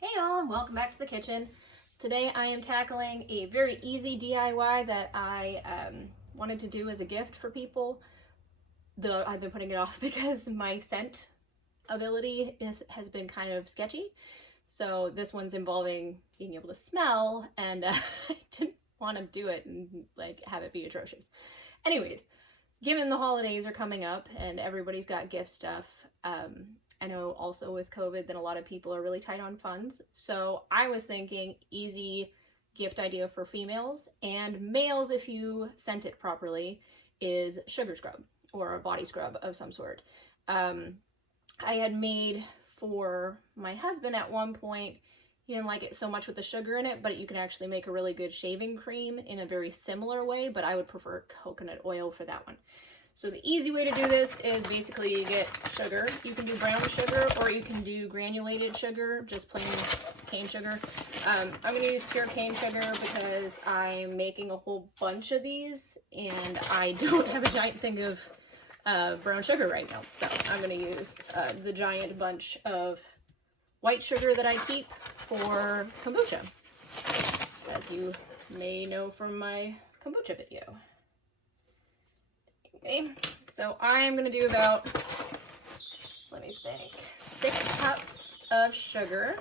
Hey all, and welcome back to the kitchen. Today I am tackling a very easy DIY that I wanted to do as a gift for people, though I've been putting it off because my scent ability has been kind of sketchy. So this one's involving being able to smell, and I didn't want to do it and like have it be atrocious. Anyways, given the holidays are coming up and everybody's got gift stuff, I know also with COVID that a lot of people are really tight on funds. So I was thinking easy gift idea for females and males, if you scent it properly, is sugar scrub or a body scrub of some sort. I had made for my husband at one point. He didn't like it so much with the sugar in it, but you can actually make a really good shaving cream in a very similar way, but I would prefer coconut oil for that one. So the easy way to do this is basically you get sugar. You can do brown sugar or you can do granulated sugar, just plain cane sugar. I'm going to use pure cane sugar because I'm making a whole bunch of these and I don't have a giant thing of brown sugar right now. So I'm going to use the giant bunch of white sugar that I keep for kombucha, as you may know from my kombucha video. Okay, so I'm going to do about, let me think, 6 cups of sugar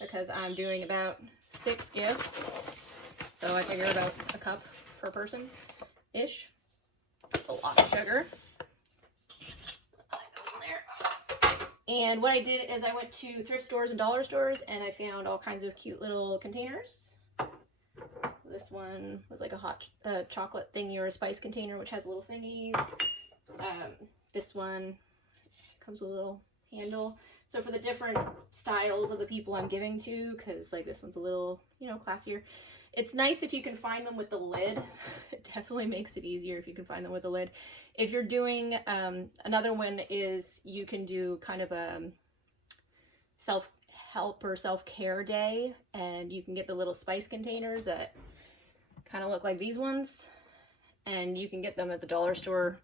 because I'm doing about 6 gifts. So I figure about a cup per person-ish. That's a lot of sugar. And what I did is I went to thrift stores and dollar stores and I found all kinds of cute little containers. This one was like a hot chocolate thingy or a spice container, which has little thingies. This one comes with a little handle. So for the different styles of the people I'm giving to, because like this one's a little, classier. It's nice if you can find them with the lid. It definitely makes it easier if you can find them with the lid. If you're doing, another one is you can do kind of a self-help or self-care day, and you can get the little spice containers that kind of look like these ones, and you can get them at the dollar store,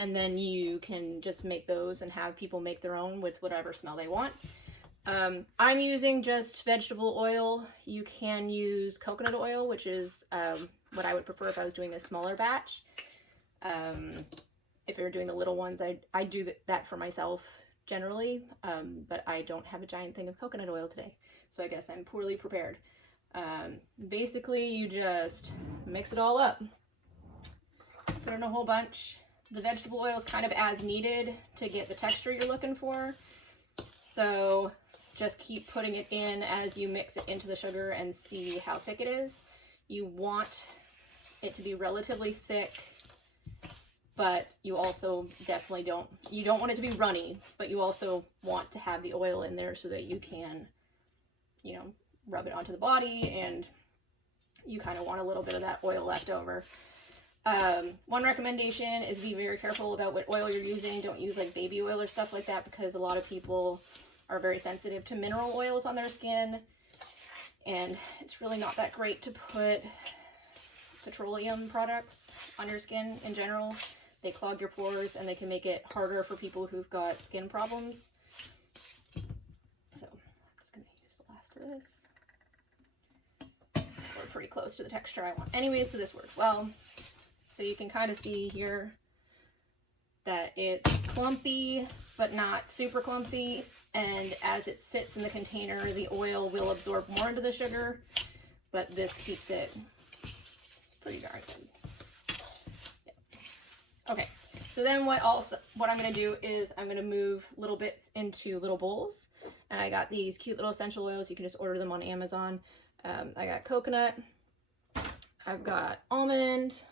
and then you can just make those and have people make their own with whatever smell they want. I'm using just vegetable oil. You can use coconut oil, which is what I would prefer if I was doing a smaller batch. If you're doing the little ones, I do that for myself generally, but I don't have a giant thing of coconut oil today, so I guess I'm poorly prepared. Basically you just mix it all up, put in a whole bunch. The vegetable oil is kind of as needed to get the texture you're looking for, so just keep putting it in as you mix it into the sugar and see how thick it is. You want it to be relatively thick, but you also definitely don't want it to be runny, but you also want to have the oil in there so that you can, rub it onto the body, and you kind of want a little bit of that oil left over. One recommendation is be very careful about what oil you're using. Don't use like baby oil or stuff like that, because a lot of people are very sensitive to mineral oils on their skin, and it's really not that great to put petroleum products on your skin in general. They clog your pores and they can make it harder for people who've got skin problems. So I'm just going to use the last of this. We're pretty close to the texture I want. Anyways, so this works well. So you can kind of see here that it's clumpy, but not super clumpy. And as it sits in the container, the oil will absorb more into the sugar, but this keeps it pretty darn good. Yeah. Okay, so then what I'm going to do is I'm going to move little bits into little bowls. And I got these cute little essential oils. You can just order them on Amazon. I got coconut. I've got almond,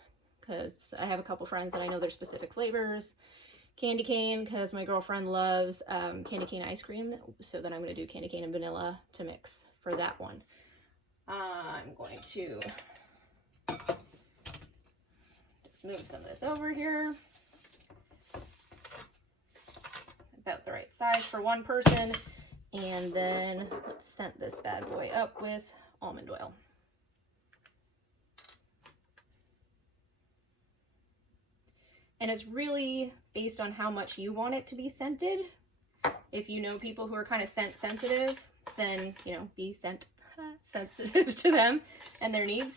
because I have a couple friends that I know their specific flavors. Candy cane, because my girlfriend loves candy cane ice cream, so then I'm going to do candy cane and vanilla to mix for that one. I'm going to just move some of this over here. About the right size for one person. And then let's scent this bad boy up with almond oil. And it's really based on how much you want it to be scented. If you know people who are kind of scent sensitive, then, you know, be scent sensitive to them and their needs.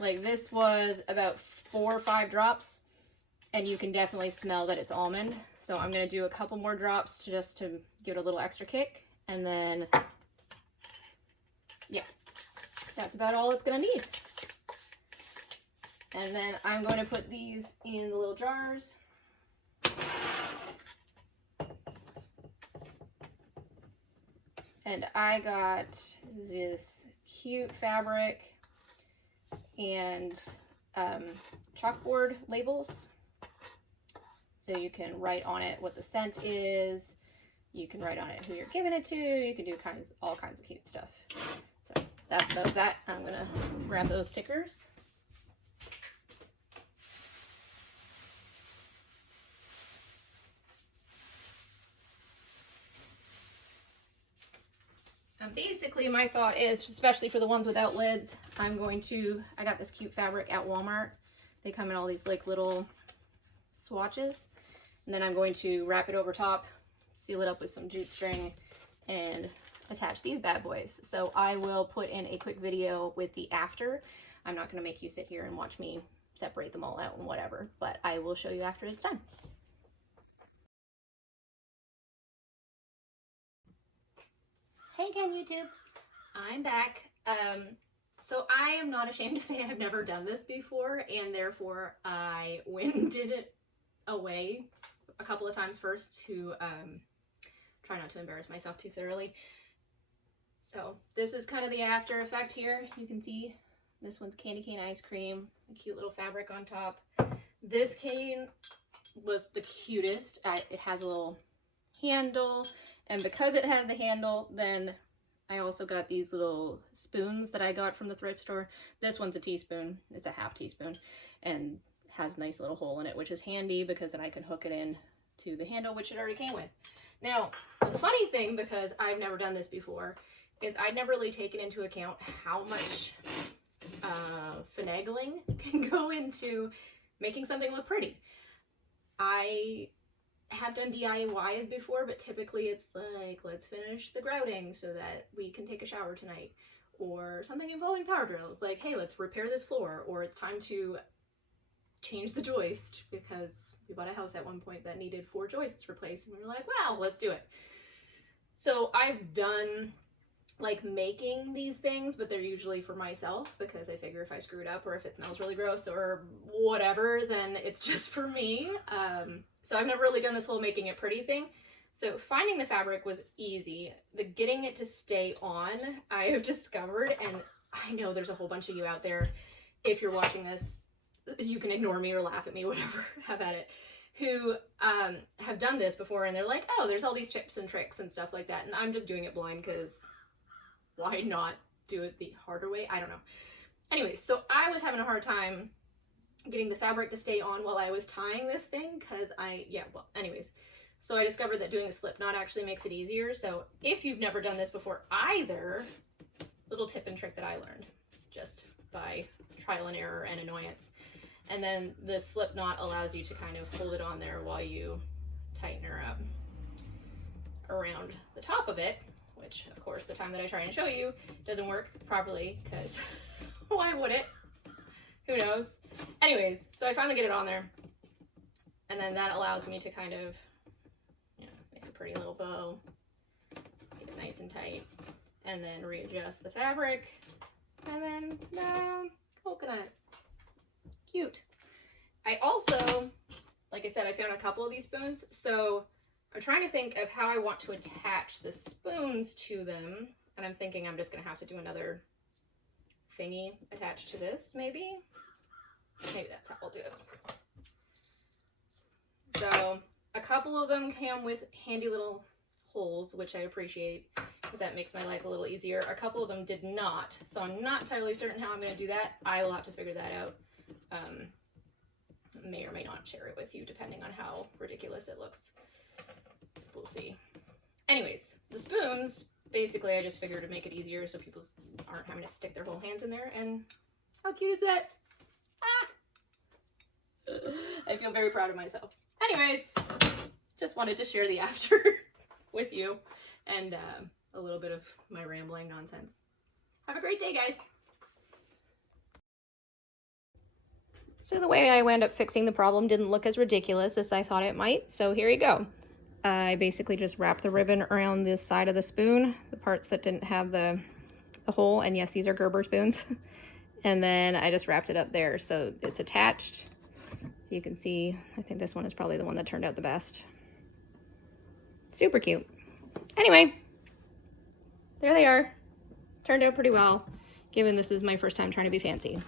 Like this was about 4 or 5 drops, and you can definitely smell that it's almond. So I'm gonna do a couple more drops to just to give it a little extra kick, and then yeah, that's about all it's gonna need. And then I'm going to put these in the little jars. And I got this cute fabric and chalkboard labels. So you can write on it what the scent is. You can write on it who you're giving it to. You can do all kinds of cute stuff. So that's about that. I'm gonna grab those stickers. Basically, my thought is, especially for the ones without lids, I got this cute fabric at Walmart. They come in all these like little swatches. And then I'm going to wrap it over top, seal it up with some jute string, and attach these bad boys. So I will put in a quick video with the after. I'm not going to make you sit here and watch me separate them all out and whatever, but I will show you after it's done. Hey again, YouTube. I'm back. So I am not ashamed to say I've never done this before, and therefore I went and did it away a couple of times first to try not to embarrass myself too thoroughly. So this is kind of the after effect here. You can see this one's candy cane ice cream, a cute little fabric on top. This cane was the cutest. It has a little handle, and because it had the handle, then I also got these little spoons that I got from the thrift store. This one's a teaspoon. It's a half teaspoon and has a nice little hole in it, which is handy because then I can hook it in to the handle, which it already came with. Now, the funny thing, because I've never done this before, is I'd never really taken into account how much finagling can go into making something look pretty. I have done DIYs before, but typically it's like, let's finish the grouting so that we can take a shower tonight, or something involving power drills, like, hey, let's repair this floor, or it's time to change the joist because we bought a house at one point that needed 4 joists replaced, and we were like, wow, let's do it. So I've done like making these things, but they're usually for myself because I figure if I screw it up or if it smells really gross or whatever, then it's just for me. So I've never really done this whole making it pretty thing. So finding the fabric was easy. The getting it to stay on, I have discovered, and I know there's a whole bunch of you out there, if you're watching this, you can ignore me or laugh at me, whatever, have at it, who have done this before, and they're like, oh, there's all these tips and tricks and stuff like that, and I'm just doing it blind because why not do it the harder way? I don't know. Anyway, so I was having a hard time getting the fabric to stay on while I was tying this thing because anyways. So I discovered that doing a slip knot actually makes it easier. So if you've never done this before either, little tip and trick that I learned just by trial and error and annoyance. And then the slip knot allows you to kind of hold it on there while you tighten her up around the top of it, which of course the time that I try and show you doesn't work properly because why would it? Who knows? Anyways, so I finally get it on there, and then that allows me to kind of, you know, make a pretty little bow, make it nice and tight, and then readjust the fabric, and then coconut. Cute. I also, like I said, I found a couple of these spoons, so I'm trying to think of how I want to attach the spoons to them, and I'm thinking I'm just going to have to do another thingy attached to this, maybe? Maybe that's how I'll do it. So a couple of them came with handy little holes, which I appreciate because that makes my life a little easier. A couple of them did not, so I'm not entirely certain how I'm going to do that. I will have to figure that out. May or may not share it with you depending on how ridiculous it looks. We'll see. Anyways, the spoons, basically I just figured to make it easier so people aren't having to stick their whole hands in there, and how cute is that? I feel very proud of myself. Anyways, just wanted to share the after with you, and a little bit of my rambling nonsense. Have a great day, guys. So the way I wound up fixing the problem didn't look as ridiculous as I thought it might, so here you go. I basically just wrapped the ribbon around this side of the spoon, the parts that didn't have the hole, and yes, these are Gerber spoons. And then I just wrapped it up there so it's attached. So you can see, I think this one is probably the one that turned out the best. Super cute. Anyway, there they are. Turned out pretty well, given this is my first time trying to be fancy.